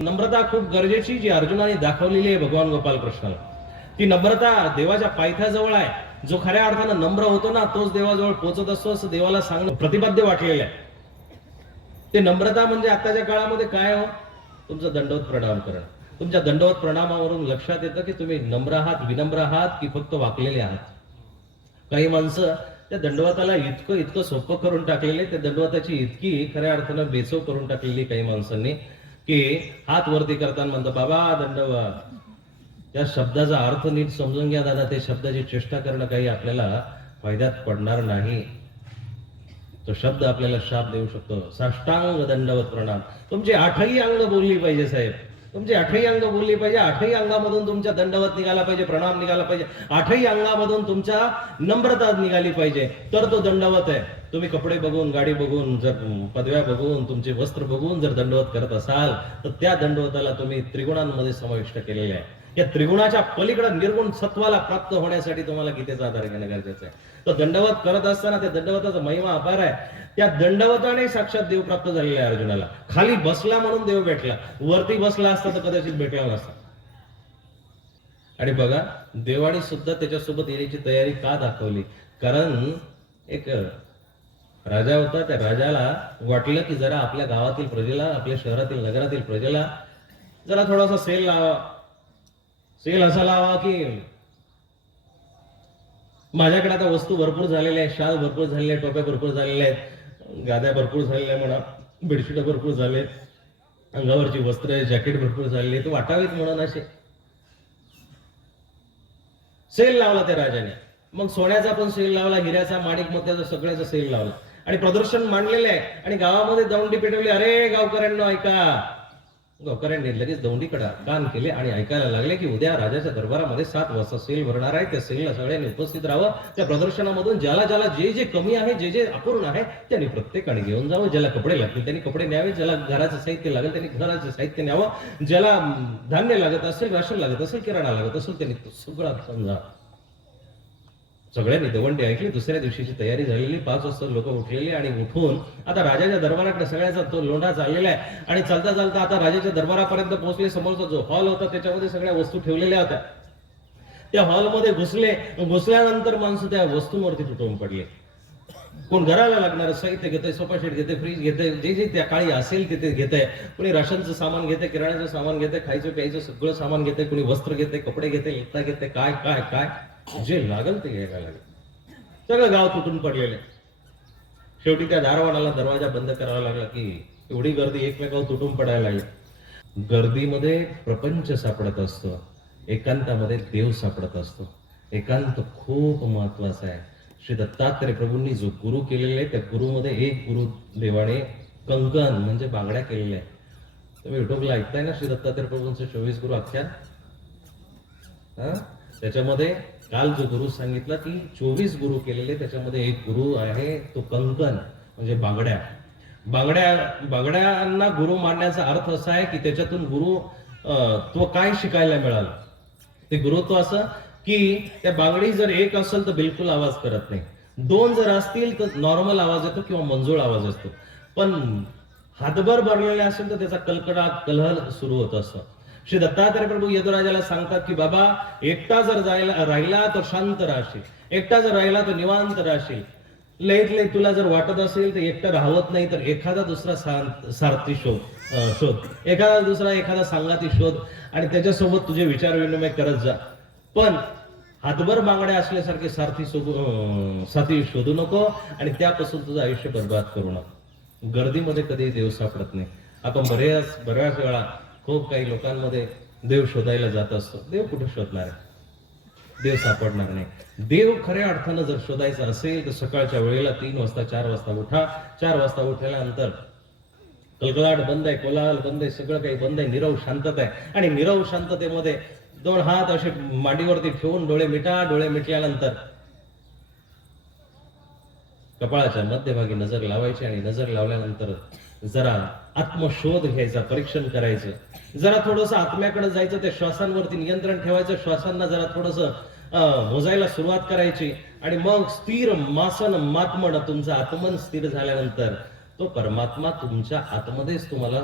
नम्रता खूप गरजेची जी अर्जुनाने दाखवलेली आहे भगवान गोपाल कृष्णाला. ती नम्रता देवाच्या पायथ्याजवळ आहे. जो खऱ्या अर्थानं नम्र होतो ना तोच देवाजवळ पोहोचत असतो असं देवाला सांगणं प्रतिपाद्य वाटलेलं आहे. ते नम्रता म्हणजे आताच्या काळामध्ये काय हो, तुमचा दंडवत प्रणाम करणं. तुमच्या दंडवत प्रणामावरून लक्षात येतं की तुम्ही नम्र आहात, विनम्र आहात की फक्त वाकलेले आहात. काही माणसं त्या दंडवताला इतकं इतकं सोपं करून टाकलेले, त्या दंडवताची इतकी खऱ्या अर्थानं बेचव करून टाकलेली काही माणसांनी की हात वरती करताना म्हणतात बाबा दंडवत. त्या शब्दाचा अर्थ नीट समजून घ्या दादा. ते शब्दाची चेष्टा करणं काही आपल्याला फायद्यात पडणार नाही. तो शब्द आपल्याला शाप देऊ शकतो. साष्टांग दंडवत प्रणाम. तुमची आठही अंग बोलली पाहिजे साहेब. तुमची आठही अंग बोलली पाहिजे. आठही अंगामधून तुमच्या दंडवत निघाला पाहिजे, प्रणाम निघाला पाहिजे. आठही अंगामधून तुमच्या नम्रता निघाली पाहिजे, तर तो दंडवत आहे. तुम्ही कपडे बघून, गाडी बघून, जर पदव्या बघून, तुमचे वस्त्र बघून जर दंडवत करत असाल तर त्या दंडवताला तुम्ही त्रिगुणांमध्ये समाविष्ट केलेले आहे. या त्रिगुणाच्या पलीकडे निर्गुण सत्वाला प्राप्त होण्यासाठी तुम्हाला गीतेचा आधार घेणं गरजेचं आहे. तो दंडवत करत असताना त्या दंडवताचा महिमा अपार आहे. त्या दंडवताने साक्षात देव प्राप्त झालेला आहे अर्जुनाला. खाली बसला म्हणून देव भेटला, वरती बसला असता तर कदाचित भेटला नसता. आणि बघा देवाने सुद्धा त्याच्यासोबत येण्याची तयारी का दाखवली? कारण एक राजा होता. त्या राजाला वाटलं की जरा आपल्या गावातील प्रजेला, आपल्या शहरातील नगरातील प्रजेला जरा थोडासा सेल लावा. सेल असा लावा की माझ्याकडे आता वस्तू भरपूर झालेल्या आहेत, शाल भरपूर झालेल्या आहेत, टोप्या भरपूर झालेल्या आहेत, गाद्या भरपूर झालेल्या म्हणा, बेडशीट भरपूर झाले, अंगावरची वस्त्र जॅकेट भरपूर झालेले, ते वाटावेत म्हणून असे सेल लावला त्या राजाने. मग सोन्याचा पण सेल लावला, हिऱ्याचा, माणिक मोत्याचा, सगळ्याचा सेल लावला आणि प्रदर्शन मांडलेलं आहे. आणि गावामध्ये दौंडी पेटवली. अरे गावकऱ्यांना ऐका. गावकऱ्यांनी लगेच दौंडीकडे कान केले आणि ऐकायला लागले की उद्या राजाच्या दरबारामध्ये 7 वाजता सेल भरणार आहे. त्या सेलला सगळ्यांनी उपस्थित राहावं. त्या प्रदर्शनामधून ज्याला ज्याला जे जे कमी आहे, जे जे अपूर्ण आहे त्यांनी प्रत्येकाने घेऊन जावं. ज्याला कपडे लागतील त्यांनी कपडे न्यावे, ज्याला घराचं साहित्य लागेल त्यांनी घराचं साहित्य न्यावं, ज्याला धान्य लागत असेल, राशन लागत असेल, किराणा लागत असेल त्यांनी तो सगळा समजा. सगळ्यांनी दवंडी ऐकली. दुसऱ्या दिवशीची तयारी झालेली. 5 वाजता लोक उठलेली आणि उठून आता राजाच्या दरबाराकडे सगळ्याचा तो लोंढा चाललेला आहे. आणि चालता चालता आता राजाच्या दरबारापर्यंत पोहोचले. समोरचा जो हॉल होता त्याच्यामध्ये सगळ्या वस्तू ठेवलेल्या होत्या. त्या हॉलमध्ये घुसले. घुसल्यानंतर माणसं त्या वस्तूंवरती तुटून पडले. कोण घराला लागणारं साहित्य घेते, सोफा सेट घेते, फ्रीज घेते, जे जे त्या काळी असेल तिथे घेते. कोणी राशनचं सामान घेते, किराण्याचं सामान घेते, खायचं प्यायचं सगळं सामान घेते, कोणी वस्त्र घेते, कपडे घेते, लत्ता घेते, काय काय काय जे लागल ते घ्यायला लागेल. सगळं गाव तुटून पडलेलं. शेवटी त्या दारवाडाला दरवाजा बंद करावा लागला की एवढी गर्दी एकमेकावर तुटून पडायला लागली. गर्दीमध्ये प्रपंच सापडत असतो, एकांतामध्ये देव सापडत असतो. एकांत खूप महत्वाचा आहे. श्री दत्तात्रय प्रभूंनी जो गुरु केलेले आहे त्या गुरुमध्ये एक गुरु देवाने कंकण म्हणजे बांगड्या केलेल्या आहे. तुम्ही युट्यूबला ऐकताय ना श्री दत्तात्रय प्रभूंचे 24 गुरु आख्यान. त्याच्यामध्ये काल जो गुरु सांगितला की 24 गुरु केलेले, त्याच्यामध्ये एक गुरु आहे तो कंकण म्हणजे बांगड्या. बांगड्यांना गुरु मानण्याचा अर्थ असा आहे की त्याच्यातून गुरु तो काय शिकायला मिळालं. ते गुरुत्व असं की त्या बांगडी जर एक असेल तर बिलकुल आवाज करत नाही, 2 जर असतील तर नॉर्मल आवाज येतो किंवा मंजूळ आवाज असतो, पण हातभर भरलेले असेल तर त्याचा कलकडाट कलहल सुरू होत असतो. श्री दत्तात्रय प्रभू यदुराजाला सांगतात की बाबा एकटा जर राहिला तर शांत राहशील, एकटा जर राहिला तर निवांत राहशील. लय तुला जर वाटत असेल तर एकटा राहत नाही तर एखादा दुसरा सारथी शोध, एखादा सांगाती शोध आणि त्याच्यासोबत तुझे विचार विनिमय करत जा. पण हातभर बांगड्या असल्यासारखे साथी शोधू नको आणि त्यापासून तुझं आयुष्य बर्बाद करू नको. गर्दीमध्ये कधी देव सापडत नाही. आपण बऱ्याच वेळा खूप काही लोकांमध्ये देव शोधायला जात असतो. देव कुठे शोधणार आहे? देव सापडणार नाही. देव खऱ्या अर्थानं जर शोधायचा असेल तर सकाळच्या वेळेला 3 वाजता 4 वाजता उठा. 4 वाजता उठल्यानंतर कलकलाट बंद आहे, कोलाहल बंद आहे, सगळं काही बंद आहे, नीरव शांतता आहे. आणि नीरव शांततेमध्ये 2 हात असे मांडीवरती ठेवून डोळे मिटा. डोळे मिटल्यानंतर कपाळाच्या मध्यभागी नजर लावायची आणि नजर लावल्यानंतर जरा आत्मशोध घ्यायचा, परीक्षण करायचं. जरा थोडंसं आत्म्याकडे जायचं, त्या श्वासांवरती नियंत्रण ठेवायचं. श्वासांना जरा थोडंसं मोजायला सुरुवात करायची आणि मग स्थिर मासन मात्मन, तुमचं आत्मन स्थिर झाल्यानंतर तो परमात्मा तुमच्या आतमध्येच तुम्हाला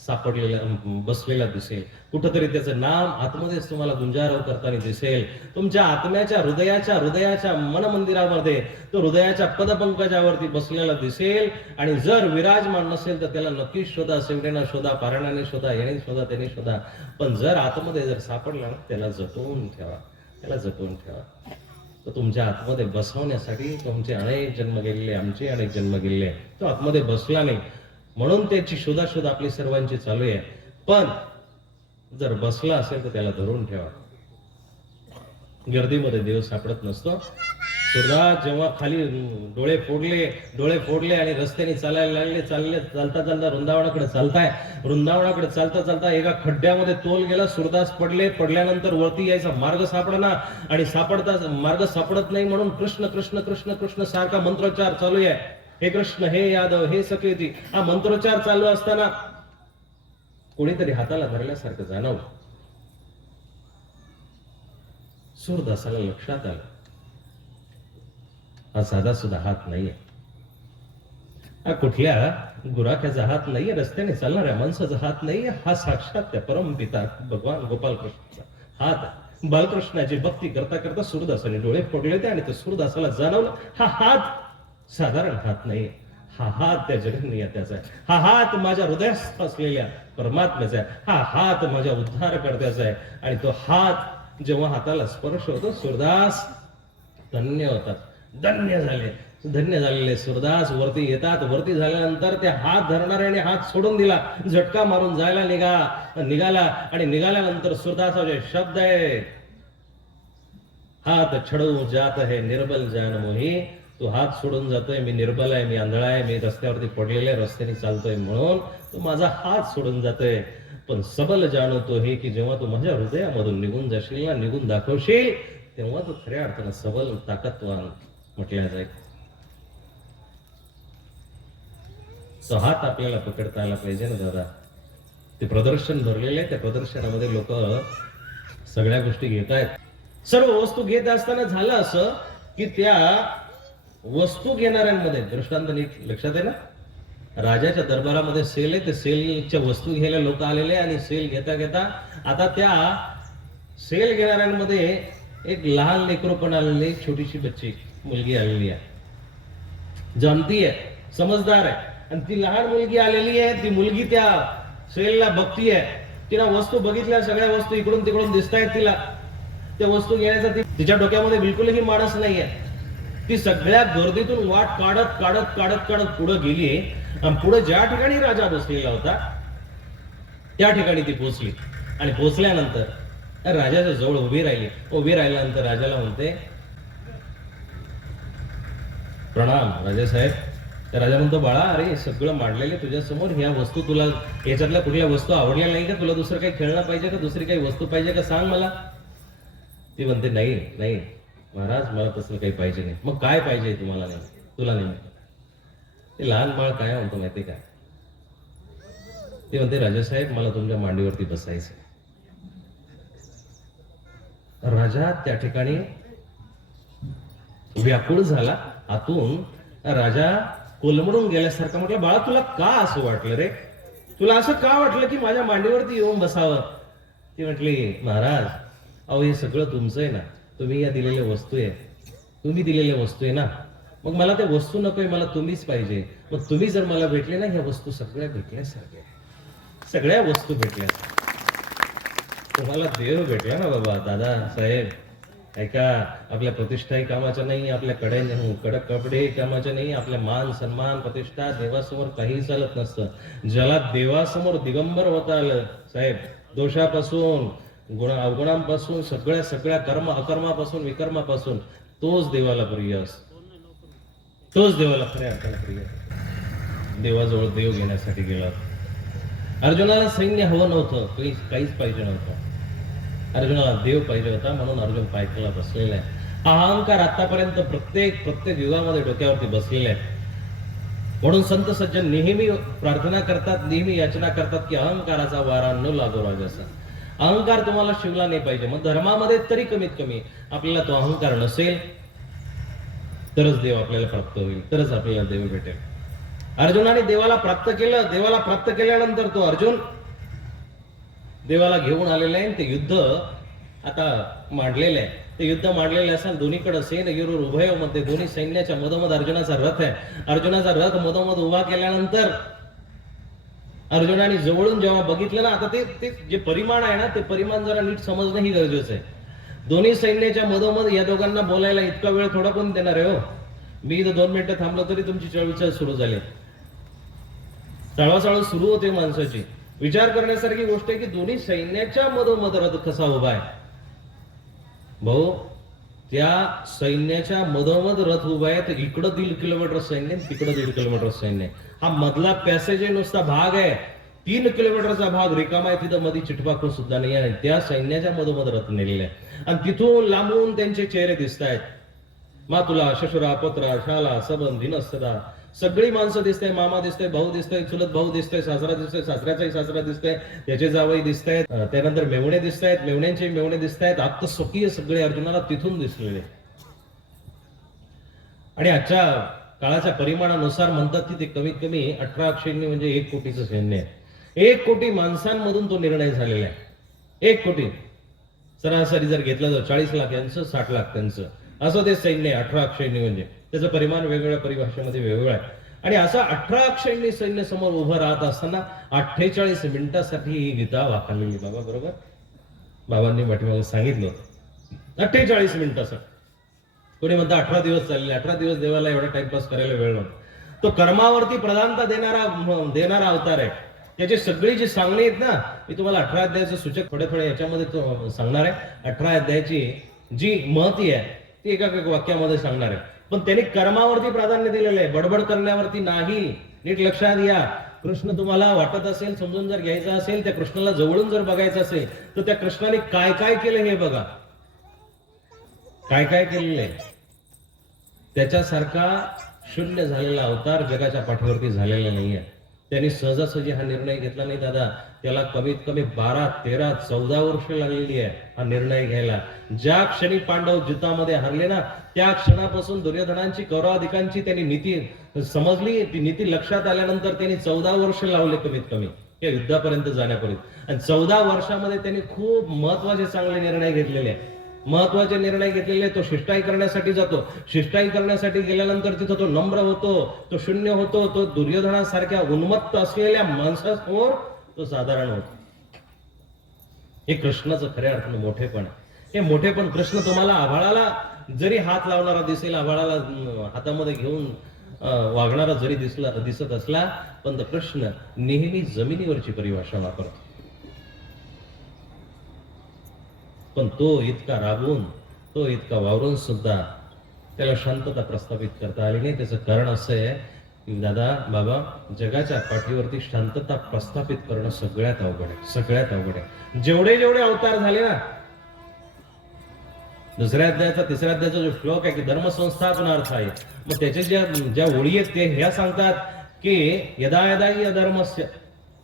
सापडलेला बसलेला दिसेल, कुठंतरी त्याचं नाम आतमध्येच तुम्हाला गुंजारव करताना दिसेल. तुमच्या आत्म्याच्या हृदयाच्या मनमंदिरामध्ये तो हृदयाच्या पदपंकजावरती बसलेला दिसेल. आणि जर विराजमान नसेल तर त्याला नक्कीच शोधा, सेवटेनं शोधा, पारायणाने शोधा, याने शोधा, त्याने शोधा. पण जर आतमध्ये जर सापडला ना, त्याला जपून ठेवा, त्याला जपून ठेवा. तो तुमच्या आतमध्ये बसवण्यासाठी तुमचे अनेक जन्म गेलेले, आमचे अनेक जन्म गेलेले. तो आतमध्ये बसला नाही म्हणून त्याची शोधाशोध आपली सर्वांची चालू आहे. पण जर बसला असेल तर त्याला धरून ठेवा. गर्दीमध्ये देव सापडत नसतो. सुरुवात जेव्हा खाली डोळे फोडले आणि रस्त्याने चालायला लागले, चालता वृंदावनाकडे चालता चालता एका खड्ड्यामध्ये तोल गेला. सुरदास पडल्यानंतर वरती यायचा मार्ग सापडना, आणि मार्ग सापडत नाही म्हणून कृष्ण कृष्ण कृष्ण कृष्ण सारखा मंत्रोच्चार चालू आहे. हे कृष्ण, हे यादव, हे सकेती, हा मंत्रोच्चार चालू असताना कोणीतरी हाताला धरल्यासारखं जाणवलं. सूरदासाला लक्षात आलं, हा साधा सुद्धा हात नाहीये, हा कुठल्या गुराख्याचा हात नाहीये, रस्त्याने चालणाऱ्या माणसाचा हात नाहीये, हा साक्षात त्या परमपिता भगवान गोपाल कृष्णाचा हात. बालकृष्णाची भक्ती करता करता सूरदासाने डोळे फोडले होते आणि ते सूरदासाला जाणवलं, हा हात साधारण हात नाही, हा हात त्या जगन्नियत्याचा आहे, हा हात माझ्या हृदयात असलेल्या परमात्म्याचा आहे, हा हात माझ्या उद्धारकर्त्याचा आहे. आणि तो हात जेव्हा हाताला स्पर्श होतो, सूरदास धन्य होतात, धन्य झालेले सूरदास वरती येतात. वरती झाल्यानंतर ते हात धरणाऱ्याने हात सोडून दिला, झटका मारून जायला निघाला. आणि निघाल्यानंतर सूरदासाचे शब्द आहे, हात छडू जात है निर्बल जान मोही. तू हात सोडून जातोय, मी निर्बल आहे, मी आंधळा आहे, मी रस्त्यावरती पडलेले, रस्त्याने चालतोय म्हणून तू माझा हात सोडून जातोय. पण सबल जाणवतो हे की जेव्हा तू माझ्या हृदयामधून निघून जाशील ना, निघून दाखवशील, तेव्हा तू खऱ्या अर्थानं सबल ताकदवान म्हटल्या जाईल. तो हात आपल्याला पकडता आला पाहिजे ना दादा. ते प्रदर्शन भरलेले, त्या प्रदर्शनामध्ये लोक सगळ्या गोष्टी घेत आहेत. सर्व वस्तू घेत असताना झालं असं की त्या वस्तू घेणाऱ्यांमध्ये, दृष्टांत नीट लक्षात आहे ना, राजाच्या दरबारामध्ये सेल आहे, ते सेलच्या वस्तू घ्यायला लोक आलेले, आणि सेल घेता घेता आता त्या सेल घेणाऱ्यांमध्ये एक लहान लेकरू पण आलेली, एक छोटीशी बच्ची मुलगी आलेली आहे, जाणती आहे, समजदार आहे. आणि ती लहान मुलगी आलेली आहे, ती मुलगी त्या सेलला बघतीये, तिला वस्तू बघितल्या, सगळ्या वस्तू इकडून तिकडून दिसत आहेत तिला. त्या वस्तू घेण्याचा तिच्या डोक्यामध्ये बिलकुलही मानस नाहीये. ती सगळ्या गर्दीतून वाट काढत काढत काढत काढत पुढे गेली, आणि पुढे ज्या ठिकाणी राजा बसलेला होता त्या ठिकाणी ती पोहोचली. आणि पोहोचल्यानंतर राजाच्या जवळ उभी राहिल्यानंतर राजाला म्हणते, प्रणाम राजासाहेब. तर राजा म्हणतो, बाळा, अरे सगळं मांडलेलं तुझ्या समोर, ह्या वस्तू तुला याच्यातल्या कुठल्या वस्तू आवडल्या नाही का? तुला दुसरं काही खेळणं पाहिजे का? दुसरी काही वस्तू पाहिजे का? सांग मला. ती म्हणते, नाही महाराज, मला तसं काही पाहिजे नाही. मग काय पाहिजे तुम्हाला? नाही, तुला नाही. ते लहान बाळ काय म्हणतो माहिती काय? ते म्हणते, राजासाहेब, मला तुमच्या मांडीवरती बसायचं. राजा त्या ठिकाणी व्याकुळ झाला. आतून राजा कोलमडून गेल्यासारखा म्हटलं, बाळा, तुला का असं वाटलं रे? तुला असं का वाटलं की माझ्या मांडीवरती येऊन बसावं? ती म्हटली, महाराज, अहो, हे सगळं तुमचं आहे ना, तुम्ही या दिलेल्या वस्तू आहे, तुम्ही दिलेल्या वस्तू आहे ना, मग मला त्या वस्तू नकोय, मला तुम्हीच पाहिजे. मग तुम्ही जर मला भेटले ना, ह्या वस्तू सगळ्या भेटल्यासारख्या, सगळ्या वस्तू भेटल्या. तुम्हाला देव भेटला ना बाबा. दादा साहेब, ऐका, आपल्या प्रतिष्ठाही कामाच्या नाही, आपल्या कडक कपडे कामाच्या नाही, आपल्या मान सन्मान प्रतिष्ठा देवासमोर काही चालत नसतं. ज्याला देवासमोर दिगंबर होता आलं साहेब, दोषापासून अवगुणांपासून, सगळ्या कर्म अकर्मापासून विकर्मापासून, तोच देवाला प्रिय असतो, तोच देवाला खऱ्या अर्थाने प्रिय. देवाजवळ देव घेण्यासाठी गेला. अर्जुनाला सैन्य हवं नव्हतं, काहीच पाहिजे नव्हतं. अर्जुनाला देव पाहिजे होता, म्हणून अर्जुन पायथ्याला बसलेला आहे. अहंकार आतापर्यंत प्रत्येक युगामध्ये डोक्यावरती बसलेला आहे. म्हणून संत सज्जन नेहमी प्रार्थना करतात, नेहमी याचना करतात की अहंकाराचा वारा न लागो राजाचा. अहंकार तुम्हाला शिवला नाही पाहिजे. मग धर्मामध्ये तरी कमीत कमी आपल्याला तो अहंकार नसेल तरच देव आपल्याला प्राप्त होईल, तरच आपल्याला देव भेटेल. अर्जुनाने देवाला प्राप्त केलं. देवाला प्राप्त केल्यानंतर तो अर्जुन देवाला घेऊन आलेला आहे. ते युद्ध आता मांडलेलं आहे. ते युद्ध मांडलेलं असेल दोन्हीकडे सेन गिरूर उभय मध्ये दोन्ही सैन्याच्या मधोमध अर्जुनाचा रथ आहे. अर्जुनाचा रथ मधोमध उभा केल्यानंतर अर्जुनाने जवळून जेव्हा बघितलं ना, आता ते जे परिमाण आहे ना, ते परिमाण जरा नीट समजणं ही गरजेचं आहे. दोन्ही सैन्याच्या मधोमध या दोघांना बोलायला इतका वेळ थोडा कोण देणार आहे हो. मी इथं 2 मिनिटं थांबलो तरी तुमची चळवळ सुरू झाली. चळवाचळ सुरू होते माणसाची. विचार करण्यासारखी गोष्ट आहे की दोन्ही सैन्याच्या मधोमध रथ कसा उभा आहे. भाऊ, त्या सैन्याच्या मधोमध रथ उभा आहे. तर इकडं 1.5 किलोमीटर सैन्य, तिकडं 1.5 किलोमीटर सैन्य. हा मधला पॅसेज नुसता भाग आहे. 3 किलोमीटरचा भाग रिकामा आहे. तिथं मध्ये चिटपाकू सुद्धा नाही आहे. त्या सैन्याच्या मधोमध रथ नेलेला आहे. आणि तिथून लांबून त्यांचे चेहरे दिसत आहेत. मातुला शशुरा पत्रा शाला सबन दिनसदा सगळी माणसं दिसते. मामा दिसते, भाऊ दिसतोय, चुलत भाऊ दिसतोय, सासरा दिसतोय, सासऱ्याचाही सासरा दिसतोय, त्याचे जावई दिसत आहेत, त्यानंतर मेवणे दिसत आहेत, मेवण्यांचे मेवणे दिसत आहेत. आता स्वकीय सगळे अर्जुनाला तिथून दिसलेले. आणि आजच्या काळाच्या परिमाणानुसार म्हणतात की ते कमीत कमी 18 अक्षयनी म्हणजे 1 कोटीचं सैन्य आहे. 1 कोटी माणसांमधून तो निर्णय झालेला आहे. 1 कोटी सरासरी जर घेतलं तर 40 लाख यांचं, 60 लाख त्यांचं, असं ते सैन्य 18 अक्षयनी म्हणजे. त्याचं परिमाण वेगवेगळ्या परिभाषेमध्ये वेगवेगळं आहे. आणि असं 18 अक्षयनी सैन्य समोर उभं राहत असताना 48 मिनिटासाठी ही गीता वाखाणलेली. बाबा बरोबर, बाबांनी पाठीमागे सांगितलं होतं 48 मिनिटासाठी. कोणी म्हणतं 18 दिवस चालले. 18 दिवस देवाला एवढा टाइमपास करायला वेळ नव्हता. तो कर्मावरती प्रधानता देणारा अवतार आहे. त्याची सगळी जी सांगणी आहेत ना, मी तुम्हाला 18 अध्यायाचं सूचक थोडे याच्यामध्ये सांगणार आहे. 18 अध्यायाची जी महती आहे ती एका वाक्यामध्ये सांगणार आहे. पण त्यांनी कर्मावरती प्राधान्य दिलेलं आहे, बडबड करण्यावरती नाही. नीट लक्षात घ्या. कृष्ण तुम्हाला वाटत असेल, समजून जर घ्यायचा असेल, त्या कृष्णाला जवळून जर बघायचं असेल तर त्या कृष्णाने काय काय केलं हे बघा. काय काय केलेलं आहे. त्याच्यासारखा शून्य झालेला अवतार जगाच्या पाठीवरती झालेला नाहीये. त्यांनी सहजासहजी हा निर्णय घेतला नाही दादा. त्याला कमीत कमी 12, 13, 14 वर्ष लागलेली आहे हा निर्णय घ्यायला. ज्या क्षणी पांडव युद्धामध्ये हरले ना, त्या क्षणापासून दुर्योधनांची, कौरवाधिकांची त्यांनी नीती समजली. ती नीती लक्षात आल्यानंतर त्यांनी 14 वर्ष लावले कमीत कमी या युद्धापर्यंत जाण्यापर्यंत. आणि 14 वर्षामध्ये त्यांनी खूप महत्वाचे चांगले निर्णय घेतलेले आहेत. महत्वाचे निर्णय घेतलेले. तो शिष्टाई करण्यासाठी जातो. शिष्टाई करण्यासाठी गेल्यानंतर तिथं तो नम्र होतो, तो शून्य होतो, तो दुर्योधनासारख्या उन्मत्त असलेल्या माणसासमोर तो साधारण होतो. हे कृष्णाचं खऱ्या अर्थानं मोठेपण. हे मोठेपण कृष्ण तुम्हाला आभाळाला जरी हात लावणारा दिसेल, आभाळाला हातामध्ये घेऊन वागणारा जरी दिसत असला, पण कृष्ण नेहमी जमिनीवरची परिभाषा वापरतो. पण तो इतका राबून, तो इतका वावरून सुद्धा त्याला शांतता प्रस्थापित करता आली नाही. त्याचं कारण असं आहे की दादा बाबा, जगाच्या पाठीवरती शांतता प्रस्थापित करणं सगळ्यात अवघड आहे. सगळ्यात अवघड आहे. जेवढे जेवढे अवतार झाले ना, 2ऱ्या अध्यायाचा 3ऱ्या अध्यायाचा जो श्लोक आहे की धर्मसंस्थापनार्थ आहे, मग त्याचे ज्या ओळी आहेत ते ह्या सांगतात की यदा यदा हि अधर्मस्य,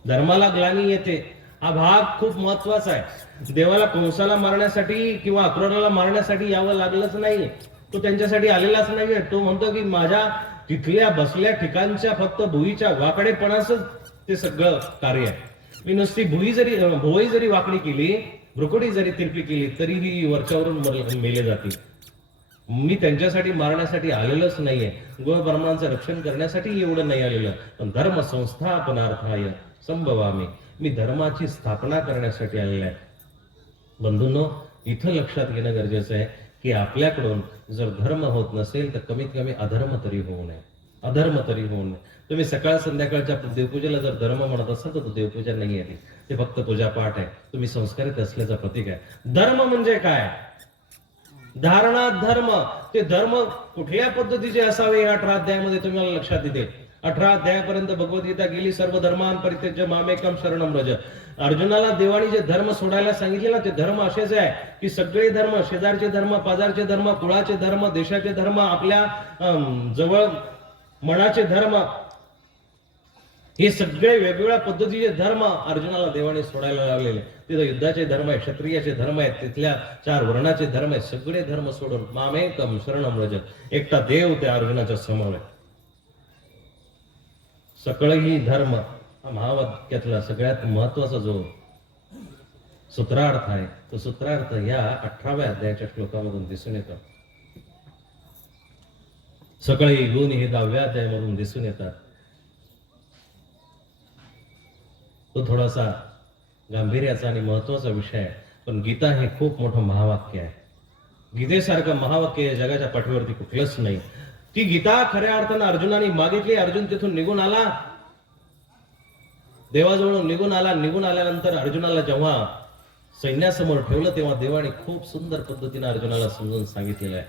धर्माला ग्लानी येते. हा भाग खूप महत्वाचा आहे. देवाला कंसाला मारण्यासाठी किंवा अक्रूराला मारण्यासाठी यावं लागलंच नाही. तो त्यांच्यासाठी आलेलाच नाहीये. तो म्हणतो की माझ्या तिथल्या बसल्या ठिकाणच्या फक्त भुईच्या वाकडेपणाच ते सगळं कार्य आहे. मी नुसती भुई जरी वाकडी केली, भ्रुकुटी जरी तिरपी केली, तरीही वरच्यावरून मेले जातील. मी त्यांच्यासाठी मारण्यासाठी आलेलंच नाहीये. गोळ ब्राह्मणांचं रक्षण करण्यासाठी एवढं नाही आलेलं. पण धर्म संस्थापनार्थाय संभवामी, मी धर्माची स्थापना करण्यासाठी आलेला आहे. बंधूंनो, इथं लक्षात घेणं गरजेचं आहे की आपल्याकडून जर धर्म होत नसेल तर कमीत कमी अधर्म तरी होऊ नये. अधर्म तरी होऊ नये. तुम्ही सकाळ संध्याकाळच्या देवपूजेला जर धर्म म्हणत असाल तर तो देवपूजा नाही आहे, ते फक्त पूजापाठ आहे. तुम्ही संस्कारित असल्याचं प्रतीक आहे. धर्म म्हणजे काय? धारणा धर्म. ते धर्म कुठल्या पद्धतीचे असावे या 18 अध्यायामध्ये तुम्हाला लक्षात येते. 18 अध्यायापर्यंत भगवद्गीता गेली. सर्व धर्मान परित्यज्य मामेकम शरणम व्रज. अर्जुनाला देवाने जे धर्म सोडायला सांगितले ना, ते धर्म असेच आहे की सगळे धर्म, शेजारचे धर्म, पाजारचे धर्म, कुळाचे धर्म, देशाचे धर्म, आपल्या जवळ मनाचे धर्म, हे सगळे वेगवेगळ्या पद्धतीचे धर्म अर्जुनाला देवाने सोडायला लावलेले. तिथं युद्धाचे धर्म आहे, क्षत्रियाचे धर्म आहेत, तिथल्या 4 वर्णाचे धर्म आहेत. सगळे धर्म सोडून मामेकम शरणम व्रज, एकटा देव त्या अर्जुनाच्या समोर आहे. सकळही धर्म हा महावाक्यातला सगळ्यात महत्वाचा जो सूत्रार्थ आहे तो सूत्रार्थ या 18व्या अध्यायाच्या श्लोकामधून दिसून येतो. सकळही गुण हे 10व्या अध्यायामधून दिसून येतात. तो थोडासा गांभीर्याचा आणि महत्वाचा विषय आहे, पण गीता हे खूप मोठं महावाक्य आहे. गीतेसारखं महावाक्य या जगाच्या पाठीवरती कुठलंच नाही. ती गीता खऱ्या अर्थानं अर्जुनाने मागितली. अर्जुन तिथून निघून आला, देवाजवळून निघून आला. निघून आल्यानंतर अर्जुनाला जेव्हा सैन्यासमोर ठेवलं तेव्हा देवाने खूप सुंदर पद्धतीने अर्जुनाला समजून सांगितलेलं आहे.